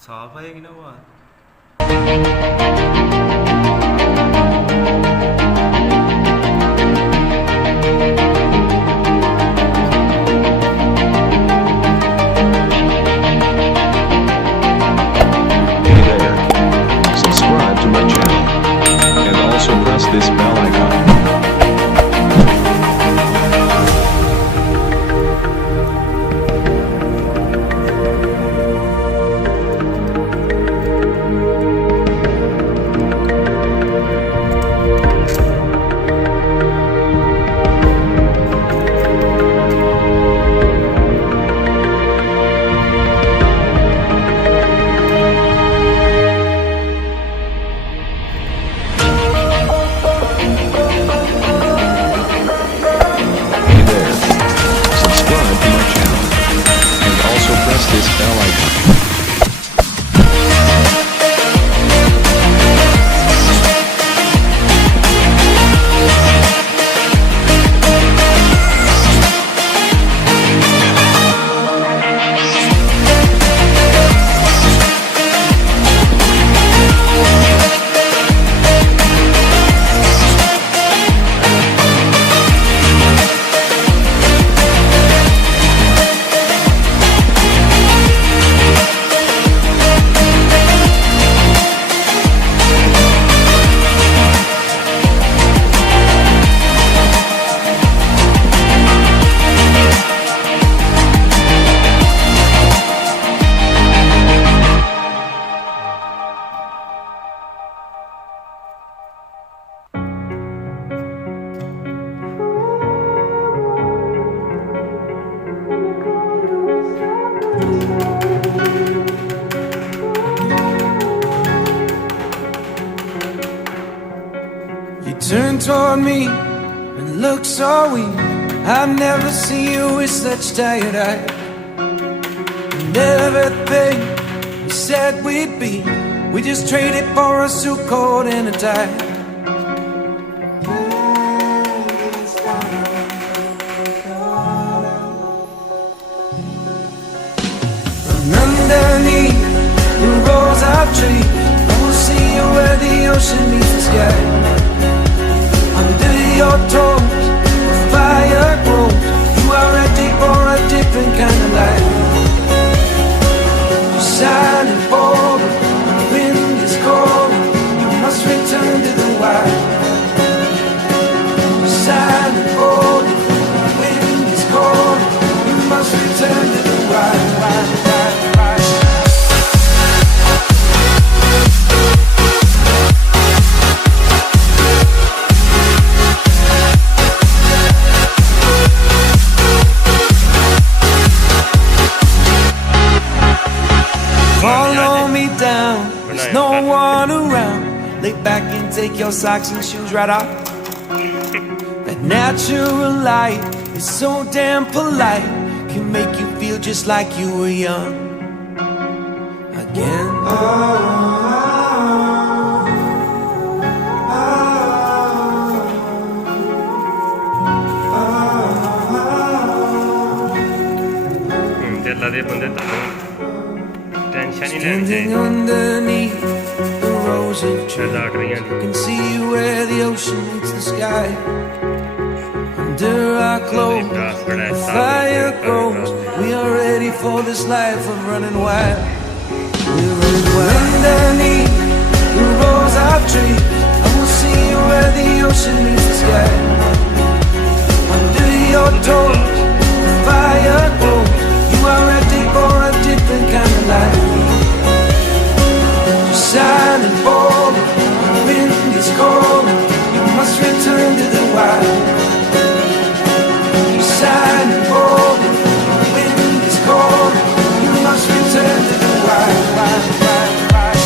사바얘기나 와. Hey there. Subscribe to my channel. And also press this bell icon. Hey there. Subscribe to my channel. And also press this bell icon. You turn toward me and look so weak. I've never seen you with such tired eyes. And everything we said we'd be, we just traded for a suit coat and a tie. And underneath the rows of trees, I will see you where the ocean meets the sky. Under your toes, the fire grows. You are ready for a different kind of life. You're shining forward, the wind is cold. You must return to the wild. You're shining forward, the wind is cold. You must return to the wild, wild, wild, wild. Follow me down, there's no one around. Lay back and take your socks and shoes right off. That natural light is so damn polite, can make you feel just like you were young again. Dell'ade bondetta tensioni Standing underneath the rose of trees, you can see where the ocean meets the sky. Under our clothes, the fire grows. We are ready for this life of running wild. We're running wild. Underneath the rows of trees, I will see you where the ocean meets the sky. Under your toes, the fire grows. You are ready for a different kind of life. You're shining forward, the wind is cold. You must return to the wild. You're shining forward, the wind is cold. You must return to the wild, wild, wild, wild.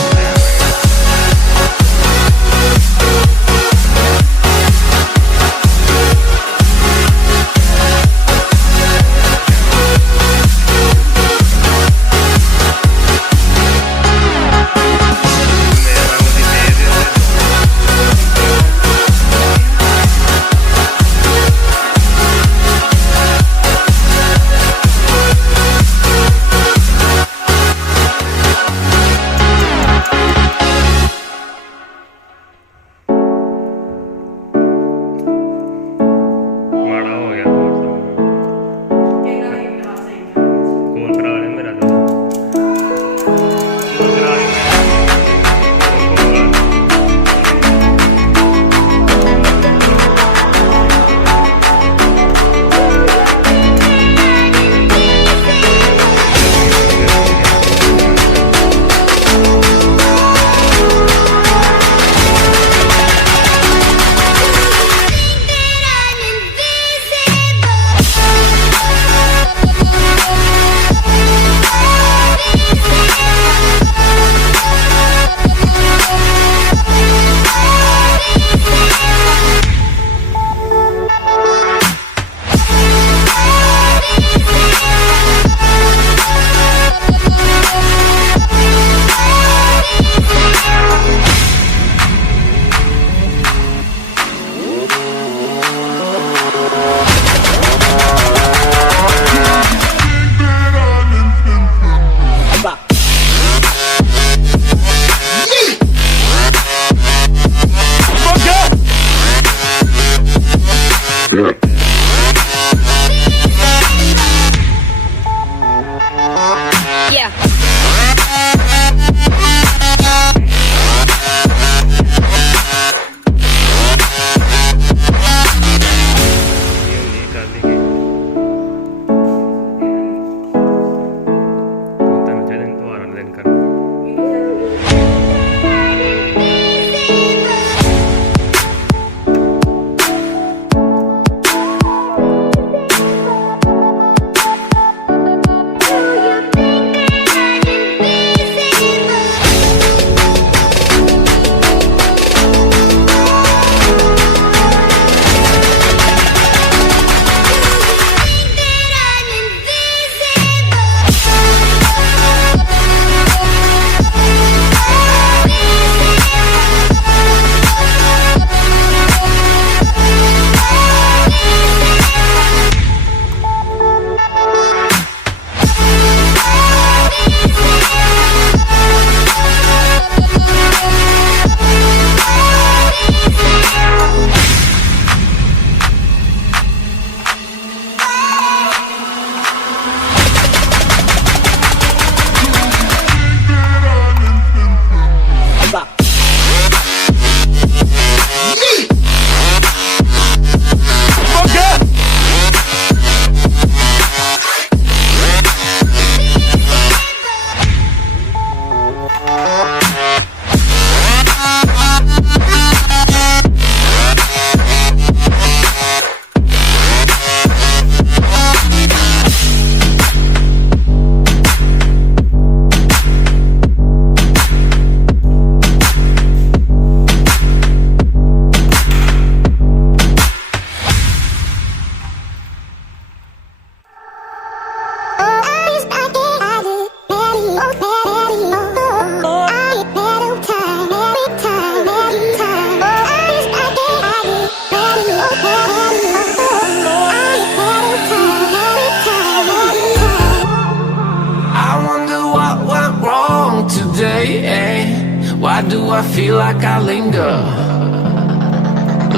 Why do I feel like I linger?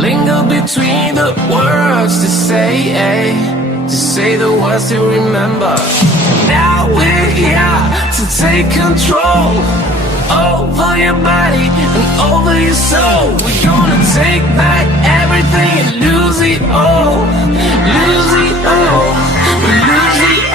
Linger between the words to say the words to remember. Now we're here to take control over your body and over your soul. We're gonna take back everything and lose it all. Lose it all. Lose it